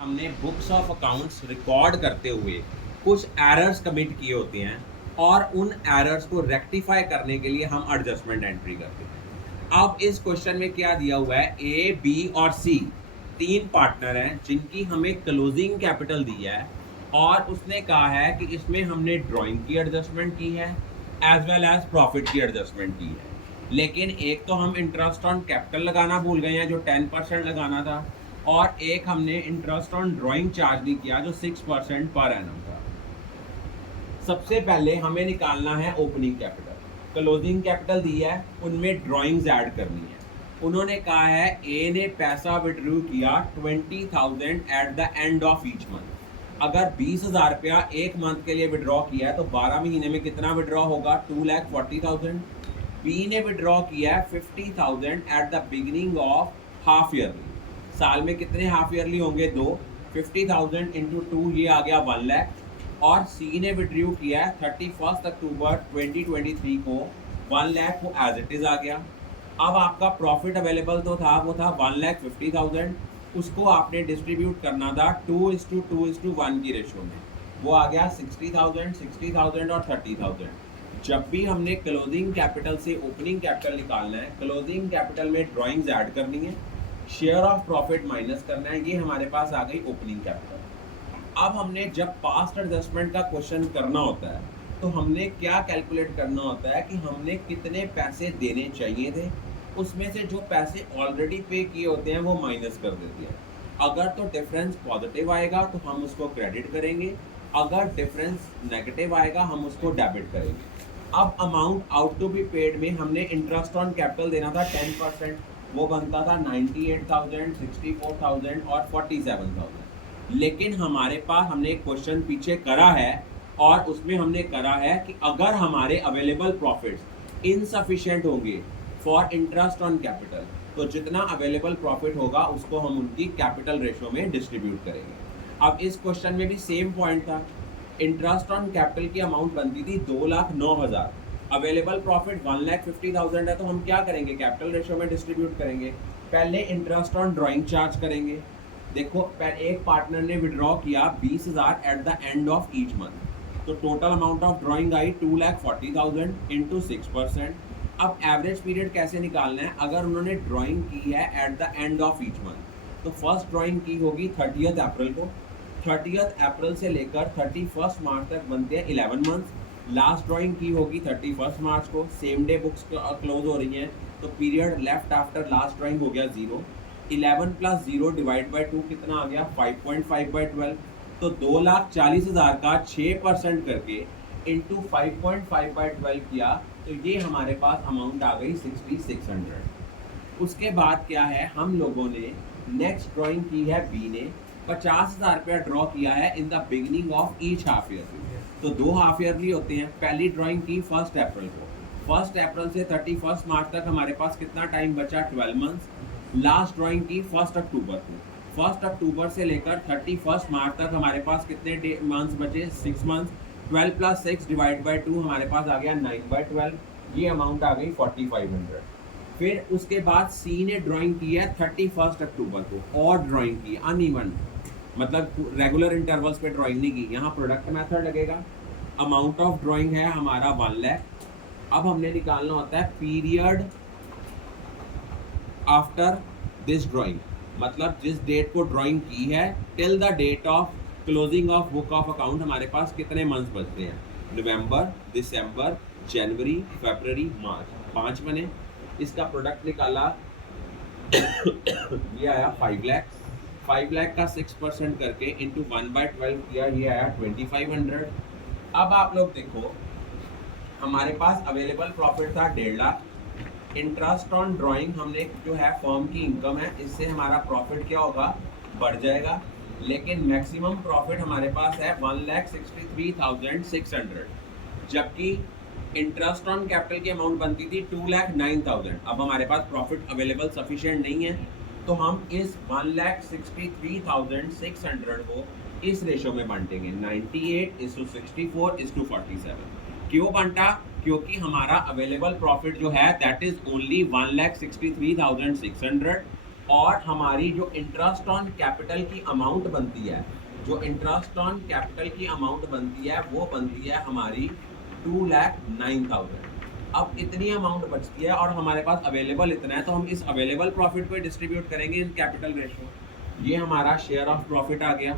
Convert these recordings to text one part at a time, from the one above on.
हमने books of accounts record करते हुए कुछ एरर्स कमिट किए होते हैं और उन एरर्स को रेक्टिफाई करने के लिए हम एडजस्टमेंट एंट्री करते हैं। अब इस क्वेश्चन में क्या दिया हुआ है, ए बी और सी तीन पार्टनर हैं जिनकी हमें क्लोजिंग कैपिटल दी है और उसने कहा है कि इसमें हमने ड्राइंग की एडजस्टमेंट की है एज वेल एज प्रॉफिट की एडजस्टमेंट की है। लेकिन एक तो हम इंटरेस्ट ऑन कैपिटल लगाना भूल गए हैं जो 10% लगाना था, और एक हमने इंटरेस्ट ऑन ड्राइंग चार्ज नहीं किया जो 6% पर एनम था। सबसे पहले हमें निकालना है ओपनिंग कैपिटल। क्लोजिंग कैपिटल दी है, उनमें ड्राइंग्स ऐड करनी है। उन्होंने कहा है ए ने पैसा विड्रू किया 20,000 at the end of each month. अगर 20,000 रुपया एक मंथ के लिए विड्रॉ किया है तो 12 महीने में कितना विड्रॉ होगा, 2,40,000। बी ने विड्रॉ किया है 50,000 at the beginning of half yearly. साल में कितने हाफ ईयरली होंगे, 2। 50,000 इंटू 2 ये आ गया 1 लाख। और सी ने विड्रू किया है 31 अक्टूबर 2023 को 1 लाख को एज इट इज आ गया। अब आपका प्रॉफिट अवेलेबल तो था, वो था 1,50,000। उसको आपने डिस्ट्रीब्यूट करना था 2:2:1 की रेशो में। वो आ गया 60,000, 60,000 और 30,000। जब भी हमने क्लोजिंग कैपिटल से ओपनिंग कैपिटल निकालना है, क्लोजिंग कैपिटल में ड्राइंग्स ऐड करनी है, शेयर ऑफ प्रॉफिट माइनस करना है। ये हमारे पास आ गई ओपनिंग कैपिटल। अब हमने जब पास्ट एडजस्टमेंट का क्वेश्चन करना होता है तो हमने क्या कैलकुलेट करना होता है कि हमने कितने पैसे देने चाहिए थे, उसमें से जो पैसे ऑलरेडी पे किए होते हैं वो माइनस कर देते हैं। अगर तो डिफरेंस पॉजिटिव आएगा तो हम उसको क्रेडिट करेंगे, अगर डिफरेंस नेगेटिव आएगा हम उसको डेबिट करेंगे। अब amount out to be paid में हमने इंटरेस्ट ऑन कैपिटल देना था 10%, वो बनता था 98,000, 64,000 और 47,000। लेकिन हमारे पास हमने एक क्वेश्चन पीछे करा है और उसमें हमने करा है कि अगर हमारे अवेलेबल प्रॉफिट्स इनसफिशिएंट होंगे फॉर इंटरेस्ट ऑन कैपिटल तो जितना अवेलेबल प्रॉफिट होगा उसको हम उनकी कैपिटल रेशो में डिस्ट्रीब्यूट करेंगे। अब इस क्वेश्चन में भी सेम पॉइंट था, इंटरेस्ट ऑन कैपिटल की अमाउंट बनती थी 2,09,000, अवेलेबल प्रॉफिट 1,50,000 है, तो हम क्या करेंगे, कैपिटल रेशो में डिस्ट्रीब्यूट करेंगे। पहले इंटरेस्ट ऑन ड्राइंग चार्ज करेंगे। देखो एक पार्टनर ने विड्रॉ किया 20,000 at the end of each month, तो टोटल अमाउंट ऑफ ड्राइंग आई 2,40,000 इंटू 6%। अब एवरेज पीरियड कैसे निकालना है, अगर उन्होंने ड्राइंग की है eight the end of each month तो फर्स्ट ड्राइंग की होगी 30 अप्रैल को, 30 अप्रैल से लेकर 31 मार्च तक बनते हैं 11 मंथ्स। लास्ट ड्राइंग की होगी 31 मार्च को, सेम डे बुक्स क्लोज हो रही हैं तो period left after last drawing हो गया 0। 11 प्लस 0 डिवाइड बाई 2 कितना आ गया, 5.5/12। तो 2,40,000 का 6% करके इंटू 5.5/12 किया तो ये हमारे पास अमाउंट आ गई 6,600। उसके बाद क्या है, हम लोगों ने नेक्स्ट ड्राइंग की है, बी ने 50,000 रुपया ड्रॉ किया है in the beginning of each half year. तो 2 हाफ ईयरली होते हैं। पहली ड्राइंग की 1 अप्रैल को, 1 अप्रैल से 31 मार्च तक हमारे पास कितना टाइम बचा, 12 मंथ्स। लास्ट ड्राइंग की 1 अक्टूबर को, 1 अक्टूबर से लेकर 31 मार्च तक हमारे पास कितने मंथ्स बचे, 6 मंथ्स। 12 प्लस 6 डिवाइड बाई 2 हमारे पास आ गया 9/12, ये अमाउंट आ गई 4,500। फिर उसके बाद सी ने ड्राइंग की है 31 अक्टूबर को, और ड्राइंग की अनइवन, मतलब रेगुलर इंटरवल्स पे ड्राइंग नहीं की, यहाँ प्रोडक्ट मेथड लगेगा। अमाउंट ऑफ ड्राइंग है हमारा 1 लाख। अब हमने निकालना होता है पीरियड आफ्टर दिस ड्राइंग, मतलब जिस डेट को ड्राइंग की है till the date of closing of book of account हमारे पास कितने मंथ्स बचते हैं, नवंबर, दिसंबर, जनवरी, फरवरी, मार्च, 5 बने। इसका प्रोडक्ट निकाला ये आया 5 लाख। 5 लाख का 6% करके इंटू 1/12 किया, ये आया 2,500। अब आप लोग देखो, हमारे पास अवेलेबल प्रॉफिट था 1.5 लाख। इंटरेस्ट ऑन ड्राइंग हमने जो है फर्म की इनकम है, इससे हमारा प्रॉफिट क्या होगा, बढ़ जाएगा। लेकिन मैक्सिमम प्रॉफिट हमारे पास है 1,63,600, जबकि इंटरेस्ट ऑन कैपिटल की अमाउंट बनती थी 2,09,000। अब हमारे पास प्रॉफिट अवेलेबल सफिशिएंट नहीं है तो हम इस 1,63,600 को इस रेशो में बांटेंगे, 98:64:47। क्यों बांटा, क्योंकि हमारा अवेलेबल प्रॉफिट जो है दैट इज ओनली 1,63,600 और हमारी जो इंटरेस्ट ऑन कैपिटल की अमाउंट बनती है, जो इंटरेस्ट ऑन कैपिटल की अमाउंट बनती है वो बनती है हमारी 2,09,000। अब इतनी अमाउंट बचती है और हमारे पास अवेलेबल इतना है, तो हम इस अवेलेबल प्रॉफिट को डिस्ट्रीब्यूट करेंगे इन कैपिटल रेशो। ये हमारा शेयर ऑफ प्रॉफिट आ गया।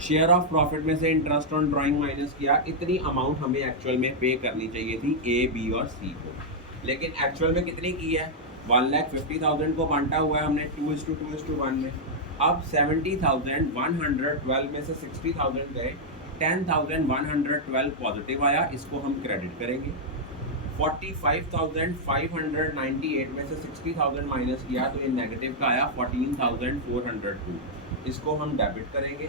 शेयर ऑफ प्रॉफिट में से इंटरेस्ट ऑन ड्राइंग माइनस किया, इतनी अमाउंट हमें एक्चुअल में पे करनी चाहिए थी ए, बी और सी को, लेकिन एक्चुअल में कितनी की है? 1,50,000 को बांटा हुआ है हमने 2:2:1 में। अब 70,112 में से 60,000 गए, 10,112 पॉजिटिव आया, इसको हम क्रेडिट करेंगे। 45,598 में से 60,000 माइनस किया तो ये नेगेटिव का आया 14,402, इसको हम डेबिट करेंगे।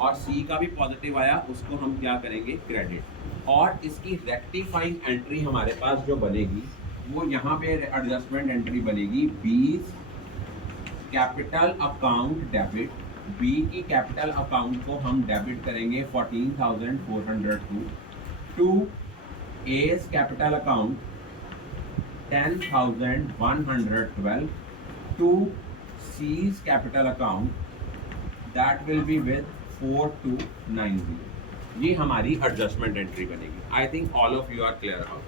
और सी का भी पॉजिटिव आया, उसको हम क्या करेंगे? क्रेडिट। और इसकी रेक्टिफाइंग एंट्री हमारे पास जो बनेगी वो यहाँ पे एडजस्टमेंट एंट्री बनेगी, B capital account debit. B की कैपिटल अकाउंट को हम डेबिट करेंगे 14,402 to A's capital account 10,112 to C's capital account that will be with 4290। ये हमारी एडजस्टमेंट एंट्री बनेगी। I think all of you are clear about.